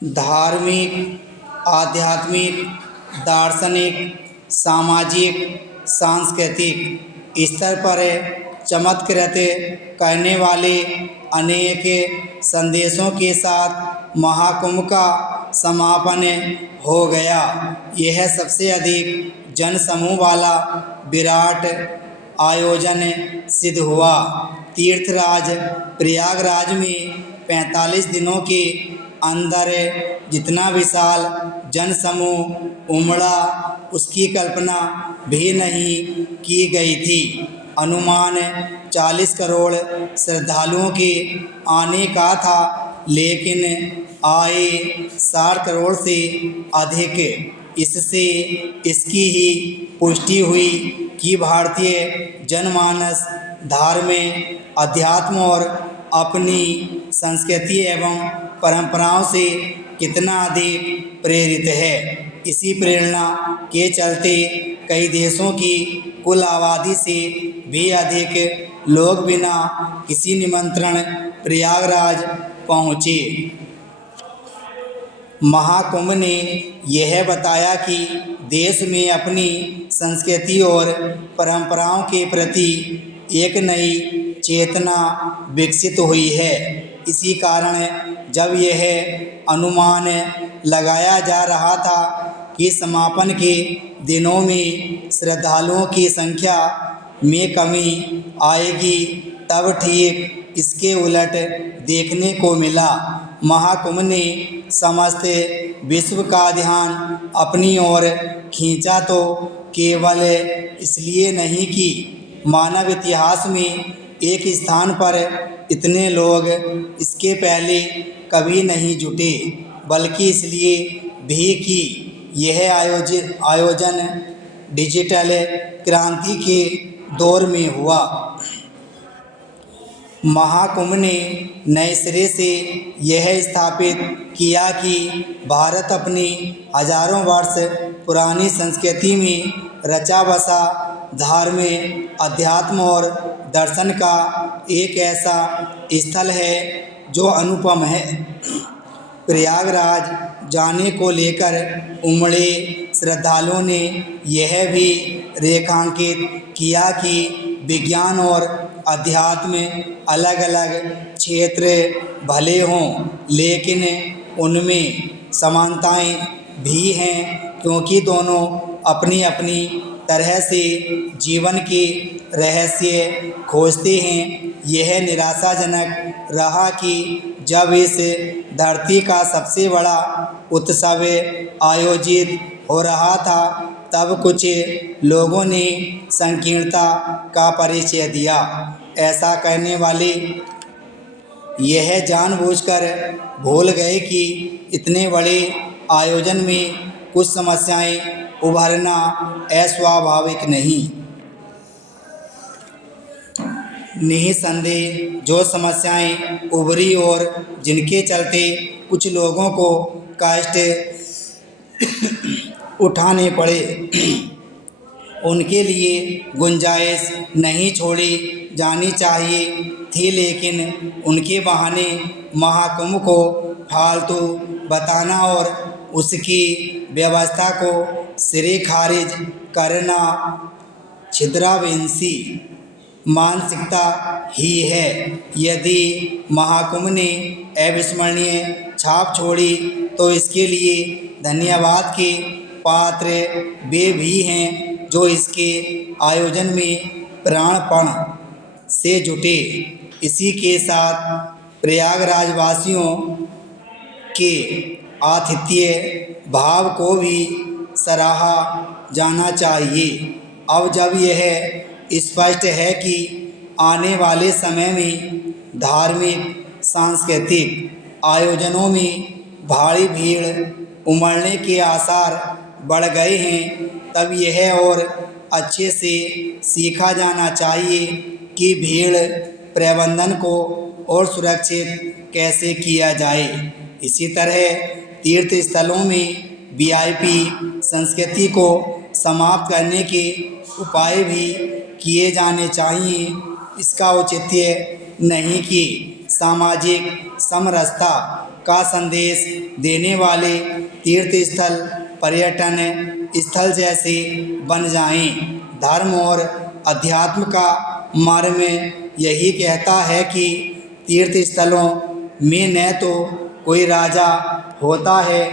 धार्मिक, आध्यात्मिक, दार्शनिक, सामाजिक, सांस्कृतिक स्तर पर चमत्कृत करने वाले अनेक संदेशों के साथ महाकुंभ का समापन हो गया। यह सबसे अधिक जनसमूह वाला विराट आयोजन सिद्ध हुआ। तीर्थराज प्रयागराज में 45 दिनों के अंदर जितना विशाल जनसमूह उमड़ा उसकी कल्पना भी नहीं की गई थी। अनुमान 40 करोड़ श्रद्धालुओं के आने का था, लेकिन आए 60 करोड़ से अधिक। इससे इसकी ही पुष्टि हुई कि भारतीय जनमानस धर्म, अध्यात्म और अपनी संस्कृति एवं परंपराओं से कितना अधिक प्रेरित है। इसी प्रेरणा के चलते कई देशों की कुल आबादी से भी अधिक लोग बिना किसी निमंत्रण प्रयागराज पहुँचे। महाकुंभ ने यह बताया कि देश में अपनी संस्कृति और परंपराओं के प्रति एक नई चेतना विकसित हुई है। इसी कारण जब यह अनुमान लगाया जा रहा था कि समापन के दिनों में श्रद्धालुओं की संख्या में कमी आएगी, तब ठीक इसके उलट देखने को मिला। महाकुंभ ने समस्त विश्व का ध्यान अपनी ओर खींचा, तो केवल इसलिए नहीं कि मानव इतिहास में एक स्थान पर इतने लोग इसके पहले कभी नहीं जुटे, बल्कि इसलिए भी कि यह आयोजन डिजिटल क्रांति के दौर में हुआ। महाकुंभ ने नए सिरे से यह स्थापित किया कि भारत अपनी हजारों वर्ष पुरानी संस्कृति में रचा बसा धर्म, अध्यात्म और दर्शन का एक ऐसा स्थल है जो अनुपम है। प्रयागराज जाने को लेकर उमड़े श्रद्धालुओं ने यह भी रेखांकित किया कि विज्ञान और अध्यात्म अलग अलग क्षेत्र भले हों, लेकिन उनमें समानताएं भी हैं, क्योंकि दोनों अपनी अपनी तरह से जीवन के रहस्य खोजते हैं। यह निराशाजनक रहा कि जब इस धरती का सबसे बड़ा उत्सव आयोजित हो रहा था, तब कुछ लोगों ने संकीर्णता का परिचय दिया। ऐसा करने वाले यह जानबूझकर भूल गए कि इतने बड़े आयोजन में कुछ समस्याएं उभरना अस्वाभाविक नहीं। निःसंदेह जो समस्याएं उभरी और जिनके चलते कुछ लोगों को कष्ट उठाने पड़े, उनके लिए गुंजाइश नहीं छोड़ी जानी चाहिए थी, लेकिन उनके बहाने महाकुंभ को फालतू बताना और उसकी व्यवस्था को सिरे खारिज करना छिद्रावंशी मानसिकता ही है। यदि महाकुंभ ने अविस्मरणीय छाप छोड़ी तो इसके लिए धन्यवाद के पात्र वे भी हैं जो इसके आयोजन में प्राणपण से जुटे। इसी के साथ प्रयागराज वासियों के आतिथ्य भाव को भी सराहा जाना चाहिए। अब जब यह स्पष्ट है कि आने वाले समय में धार्मिक सांस्कृतिक आयोजनों में भारी भीड़ उमड़ने के आसार बढ़ गए हैं, तब यह और अच्छे से सीखा जाना चाहिए कि भीड़ प्रबंधन को और सुरक्षित कैसे किया जाए। इसी तरह तीर्थ स्थलों में वीआईपी संस्कृति को समाप्त करने के उपाय भी किए जाने चाहिए। इसका औचित्य नहीं कि सामाजिक समरसता का संदेश देने वाले तीर्थ स्थल पर्यटन स्थल जैसे बन जाएं। धर्म और अध्यात्म का मर्म यही कहता है कि तीर्थ स्थलों में न तो कोई राजा होता है